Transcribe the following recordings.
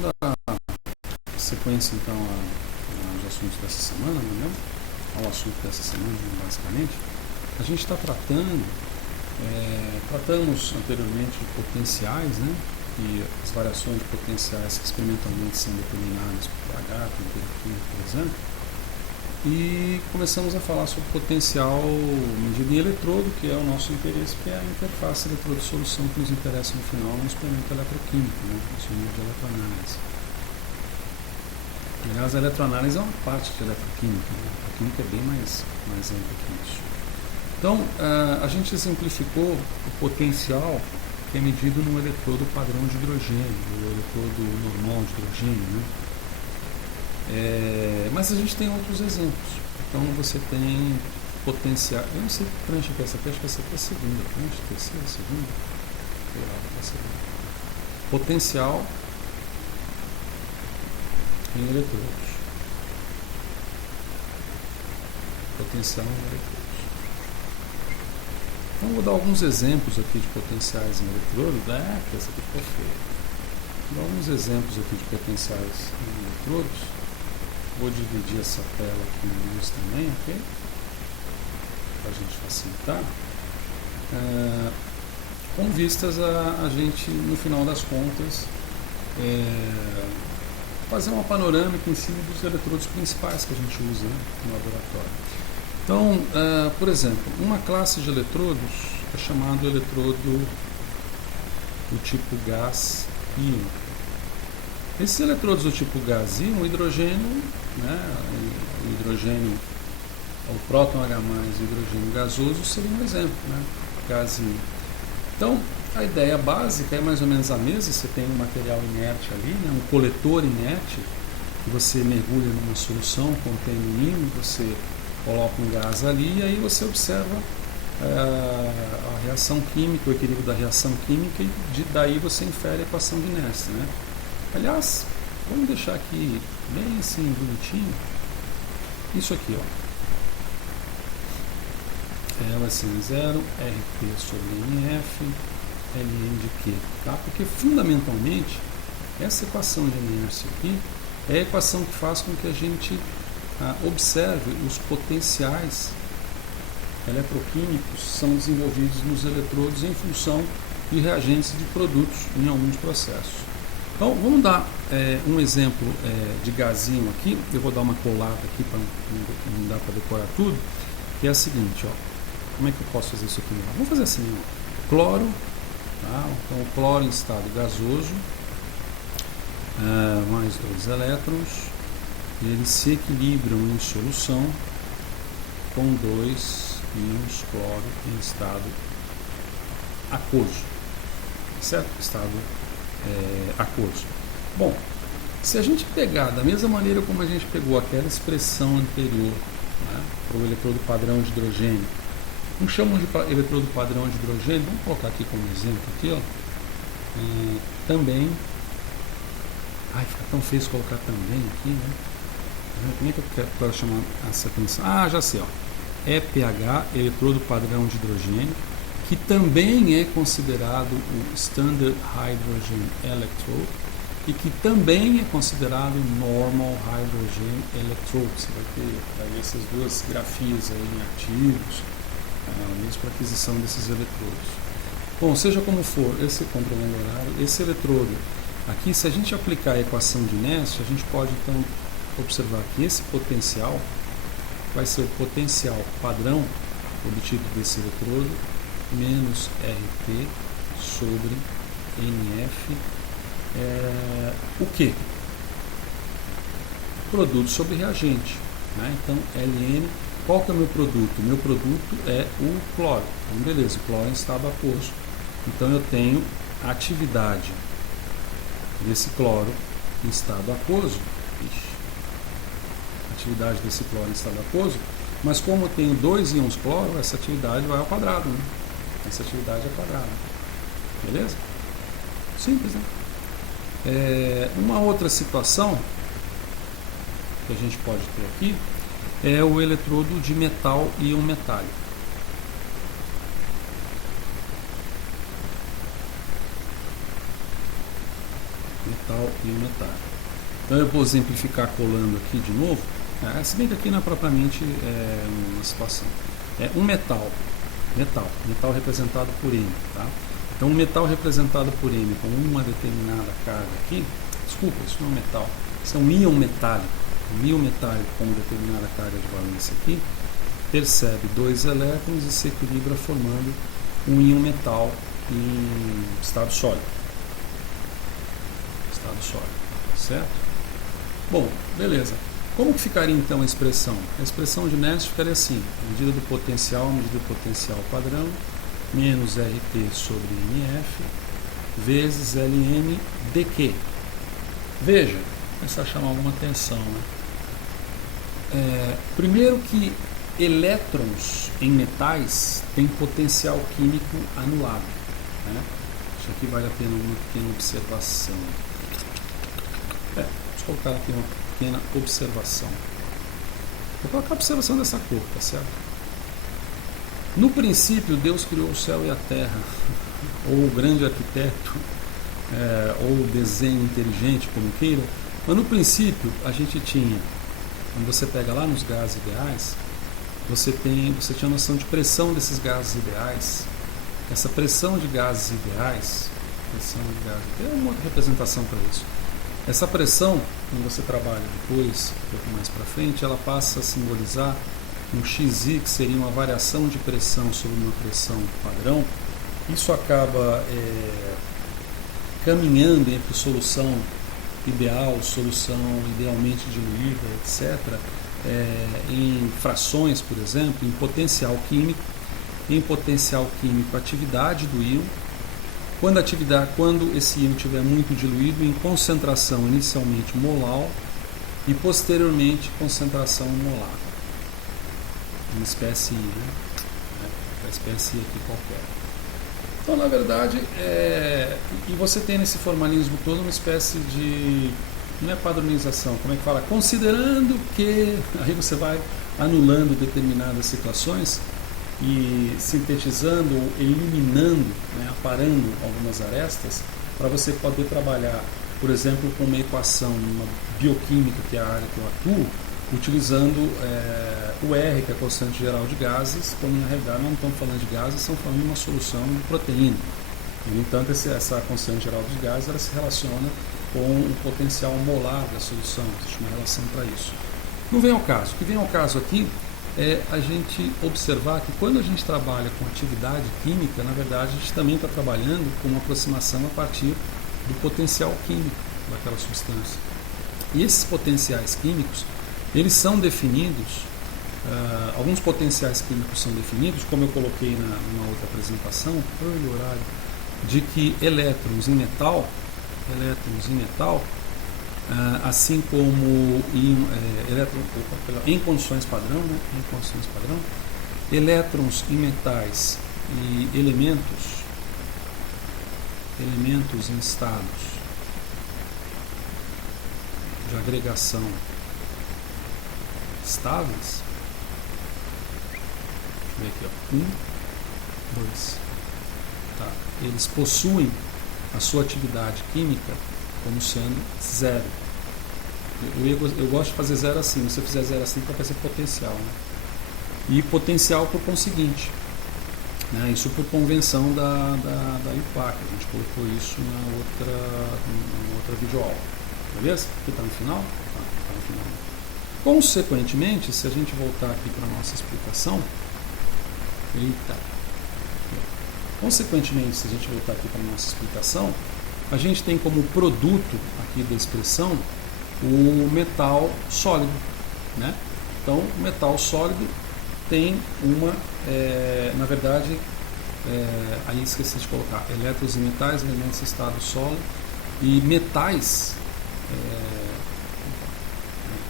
dando a sequência então aos assuntos dessa semana, né? Ao assunto dessa semana, basicamente, a gente está tratamos anteriormente de potenciais, né? E as variações de potenciais que experimentalmente são determinadas por pH, temperatura, por exemplo. E começamos a falar sobre potencial medido em eletrodo, que é o nosso interesse, que é a interface eletrodo-solução que nos interessa no final no experimento eletroquímico, né? No experimento de eletroanálise. Aliás, a eletroanálise é uma parte de eletroquímica, né? A química é bem mais ampla que isso. Então, a gente exemplificou o potencial que é medido no eletrodo padrão de hidrogênio, o eletrodo normal de hidrogênio, né? Mas a gente tem outros exemplos. Então você tem potencial. Eu não sei que prancha que é essa aqui, acho que essa aqui é a segunda prancha, terceira, segunda. Sei lá, é a segunda. Potencial em eletrodos. Potencial em eletrodos. Então vou dar alguns exemplos aqui de potenciais em eletrodos. Que essa aqui ficou feia. Vou dar alguns exemplos aqui de potenciais em eletrodos. Vou dividir essa tela aqui em duas também, ok? Para a gente facilitar. Com vistas a gente, no final das contas, fazer uma panorâmica em cima dos eletrodos principais que a gente usa, né, no laboratório. Então, por exemplo, uma classe de eletrodos é chamado eletrodo do tipo gás íon. Esses eletrodos do tipo gás íon, o hidrogênio, né, o próton H+, o hidrogênio gasoso seria um exemplo, né, gás íon. Então, a ideia básica é mais ou menos a mesma. Você tem um material inerte ali, né, um coletor inerte, que você mergulha numa solução contendo íon, você coloca um gás ali e aí você observa a reação química, o equilíbrio da reação química, e daí você infere a equação de inércia, né? Aliás, vamos deixar aqui bem assim, bonitinho, isso aqui, ó. L assim 0, RT sobre NF, Ln de Q, tá? Porque fundamentalmente essa equação de inércia aqui é a equação que faz com que a gente observe os potenciais eletroquímicos que são desenvolvidos nos eletrodos em função de reagentes de produtos em alguns processos. Então, vamos dar um exemplo de gazinho aqui. Eu vou dar uma colada aqui para não dar para decorar tudo, que é a seguinte, ó. Como é que eu posso fazer isso aqui? Vamos fazer assim, ó. Cloro, tá? Então o cloro em estado gasoso, mais 2 elétrons, eles se equilibram em solução com 2 íons cloro em estado aquoso, certo? Estado aquoso. Bom, se a gente pegar da mesma maneira como a gente pegou aquela expressão anterior, né, para o eletrodo padrão de hidrogênio, não chamam de eletrodo padrão de hidrogênio, vamos colocar aqui como exemplo aqui, ó, também, fica tão feio colocar também aqui, né? Como é que eu quero chamar essa atenção? Já sei, ó. EPH, eletrodo padrão de hidrogênio, que também é considerado o Standard Hydrogen Electrode e que também é considerado Normal Hydrogen Electrode. Você vai ver essas duas grafias aí em artigos, mesmo para aquisição desses eletrodos. Bom, seja como for, controlando o horário, esse eletrodo aqui, se a gente aplicar a equação de inércia, a gente pode então observar que esse potencial vai ser o potencial padrão obtido desse eletrodo menos RT sobre NF, o que? Produto sobre reagente, né? Então Ln, qual que é o meu produto? Meu produto é o cloro. Então beleza, o cloro em estado aquoso. Então eu tenho a atividade desse cloro em estado aquoso, atividade desse cloro em estado aquoso, mas como eu tenho 2 íons cloro, essa atividade vai ao quadrado, né? Essa atividade é quadrada. Beleza? Simples, né? Uma outra situação que a gente pode ter aqui é o eletrodo de metal íon metálico. Metal e um metálico. Então eu vou exemplificar colando aqui de novo, se bem que aqui não é propriamente uma situação. É um metal representado por M, tá? Então um metal representado por M com uma determinada carga aqui, desculpa, isso não é um metal, isso é um íon metálico. Um íon metálico com uma determinada carga de valência aqui, percebe 2 elétrons e se equilibra formando um íon metal em estado sólido. Certo? Bom, beleza. Como que ficaria então a expressão? A expressão de Nernst ficaria assim: medida do potencial padrão, menos RT sobre NF, vezes Lm dQ. Veja, começar a chamar alguma atenção, né? Primeiro que elétrons em metais têm potencial químico anulado, né? Isso aqui vale a pena uma pequena observação. Vamos colocar aqui uma pequena observação. Vou colocar a observação dessa cor, tá certo? No princípio, Deus criou o céu e a terra, ou o grande arquiteto, ou o desenho inteligente, como queiram. Mas no princípio, a gente tinha, quando você pega lá nos gases ideais, você tinha noção de pressão desses gases ideais. Essa pressão de gases ideais, tem uma outra representação para isso. Essa pressão, quando você trabalha depois, um pouco mais para frente, ela passa a simbolizar um XI, que seria uma variação de pressão sobre uma pressão padrão. Isso acaba caminhando entre solução ideal, solução idealmente diluída, etc., em frações, por exemplo, em potencial químico, atividade do íon. Quando esse íon estiver muito diluído, em concentração inicialmente molar e posteriormente concentração molar. Uma espécie I, né? Uma espécie I aqui qualquer. Então, na verdade, e você tem nesse formalismo todo uma espécie de, não é padronização, como é que fala? Considerando que, aí você vai anulando determinadas situações e sintetizando ou eliminando, né, aparando algumas arestas, para você poder trabalhar, por exemplo, com uma equação, uma bioquímica, que é a área que eu atuo, utilizando o R, que é a constante geral de gases, quando na realidade não estamos falando de gases, estamos falando de uma solução de proteína. E, no entanto, essa constante geral de gases ela se relaciona com o potencial molar da solução, existe uma relação para isso. Não vem ao caso. O que vem ao caso aqui é a gente observar que quando a gente trabalha com atividade química, na verdade a gente também está trabalhando com uma aproximação a partir do potencial químico daquela substância. E esses potenciais químicos, eles são definidos, alguns potenciais químicos são definidos, como eu coloquei numa outra apresentação, de que elétrons em metal, assim como em condições padrão, né? Elétrons em metais e elementos em estados de agregação estáveis. Deixa eu ver aqui, ó. 1, 2. Tá. Eles possuem a sua atividade química como sendo zero. Eu gosto de fazer zero assim. Se você fizer zero assim, vai ser potencial, né? E potencial por conseguinte, né? Isso por convenção da IUPAC. A gente colocou isso na outra videoaula. Beleza? Aqui está no final? Tá no final. Consequentemente, se a gente voltar aqui para a nossa explicação, a gente tem como produto aqui da expressão o metal sólido, né? Então, o metal sólido tem uma, na verdade, aí esqueci de colocar, elétrons e metais, elementos em estado sólido, e metais,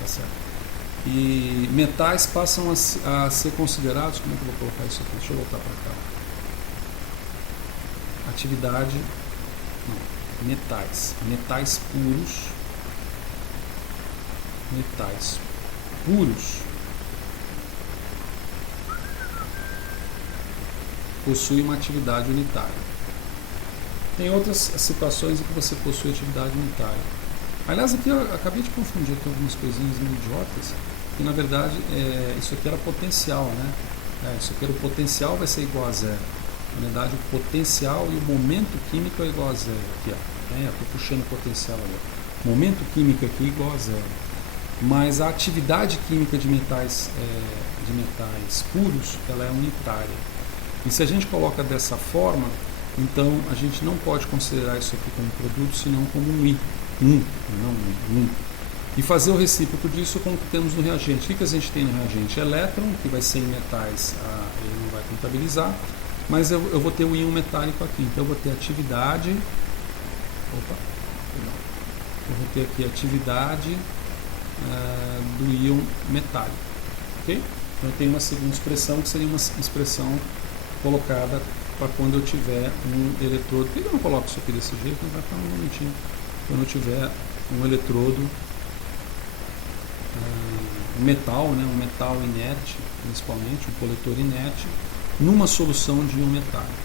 tá certo. E metais passam a ser considerados, como é que eu vou colocar isso aqui? Deixa eu voltar para cá. Atividade, não, metais puros possuem uma atividade unitária. Tem outras situações em que você possui atividade unitária. Aliás, aqui eu acabei de confundir aqui algumas coisinhas meio idiotas, que na verdade isso aqui era potencial, né? Isso aqui era o potencial vai ser igual a zero. Na verdade, o potencial e o momento químico é igual a zero. Aqui, ó. Estou puxando o potencial agora. Momento químico aqui é igual a zero. Mas a atividade química de metais puros, ela é unitária. E se a gente coloca dessa forma, então a gente não pode considerar isso aqui como produto, senão como um I. E fazer o recíproco disso como que temos no reagente. O que a gente tem no reagente? Elétron, que vai ser em metais, ele não vai contabilizar, mas eu vou ter o íon metálico aqui. Então eu vou ter atividade. Eu vou ter aqui a atividade do íon metálico. Ok? Então eu tenho uma segunda expressão, que seria uma expressão colocada para quando eu tiver um eletrodo. Por que eu não coloco isso aqui desse jeito? Não vai ficar um minutinho. Quando eu tiver um eletrodo metal, né, um metal inerte, principalmente, um coletor inerte, numa solução de íon metálico.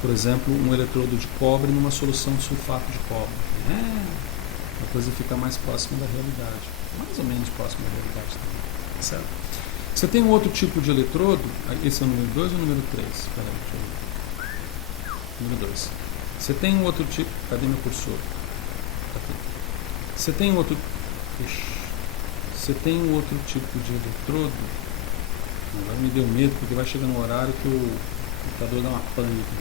Por exemplo, um eletrodo de cobre numa solução de sulfato de cobre. A coisa fica mais próxima da realidade, mais ou menos próxima da realidade também, certo? Você tem um outro tipo de eletrodo, esse é o número 2 ou o número 3? Espera aí, deixa eu ver. Número 2. Você tem um outro tipo, cadê meu cursor? Aqui. Você tem um outro tipo de eletrodo. Agora me deu medo, porque vai chegar no horário que o computador dá uma pane aqui.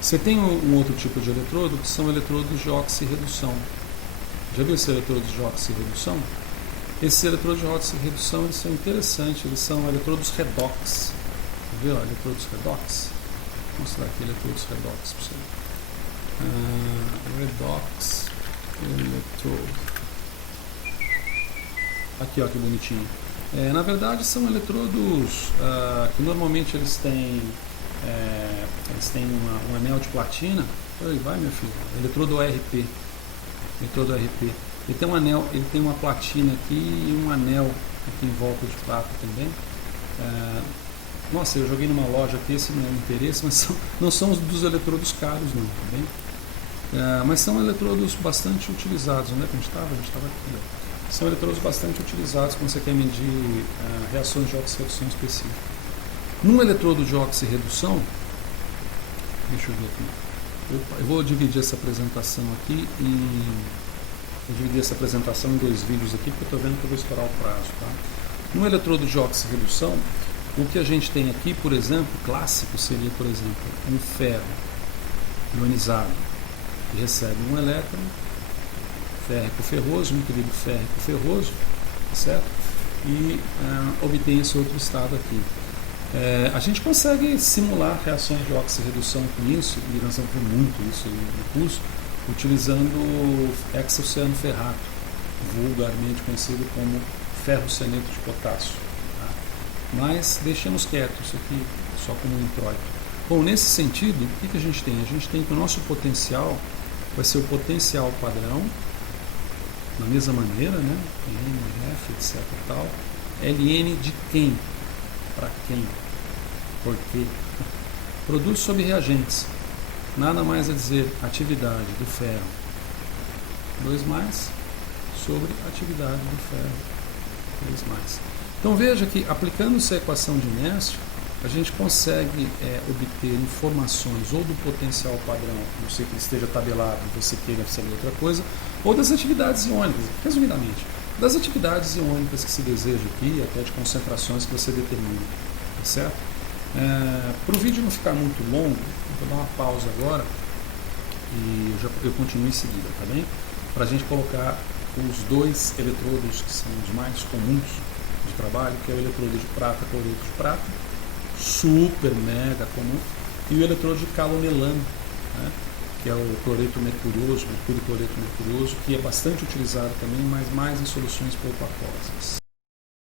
Você tem um outro tipo de eletrodo, que são eletrodos de oxirredução. Já viu esses eletrodos de oxirredução? Esses eletrodos de oxirredução, eles são interessantes, eles são eletrodos redox. Viu? Eletrodos redox. Vou mostrar aqui eletrodos redox para você. Redox eletrodo. Aqui, ó, que bonitinho. Na verdade, são eletrodos que normalmente eles têm um anel de platina. Oi, vai, meu filho. Eletrodo ORP. Eletrodo ORP. Ele tem um anel, ele tem uma platina aqui e um anel aqui em volta de prata também. Nossa, eu joguei numa loja aqui, esse não é o interesse, mas não são os dos eletrodos caros, não, tá bem? Mas são eletrodos bastante utilizados. Onde é que a gente estava? A gente estava aqui, ó. São eletrodos bastante utilizados quando você quer medir reações de oxirredução específicas. Num eletrodo de oxirredução, deixa eu ver aqui. Eu vou dividir essa apresentação aqui em dois vídeos aqui, porque eu estou vendo que eu vou estourar o prazo. Tá? No eletrodo de oxirredução, o que a gente tem aqui, por exemplo, clássico seria, por exemplo, um ferro ionizado, que recebe um elétron, férrico-ferroso, um equilíbrio férrico-ferroso, certo? E obtém esse outro estado aqui. A gente consegue simular reações de oxirredução com isso, e nós vamos ver muito isso no curso, utilizando hexoceanoferrato, vulgarmente conhecido como ferroceneto de potássio. Tá? Mas deixamos quieto isso aqui só como um introito. Bom, nesse sentido, o que a gente tem? A gente tem que o nosso potencial vai ser o potencial padrão, da mesma maneira, né? N, F, etc. Tal. Ln de quem? Para quem? Por quê? Produtos sob reagentes. Nada mais a dizer atividade do ferro 2 mais sobre atividade do ferro 3 mais. Então veja que aplicando essa equação de Nernst, a gente consegue obter informações ou do potencial padrão, não sei que ele esteja tabelado, você queira saber outra coisa, ou das atividades iônicas, resumidamente, das atividades iônicas que se deseja aqui, até de concentrações que você determina, tá certo? Para o vídeo não ficar muito longo, eu vou dar uma pausa agora e eu continuo em seguida, tá bem? Para a gente colocar os dois eletrodos que são os mais comuns de trabalho, que é o eletrodo de prata, cloreto de prata, super mega comum, e o eletrodo de calonelano, né, que é o cloreto mercurioso, mercúrio cloreto mercurioso, que é bastante utilizado também, mas mais em soluções pouco aquosas.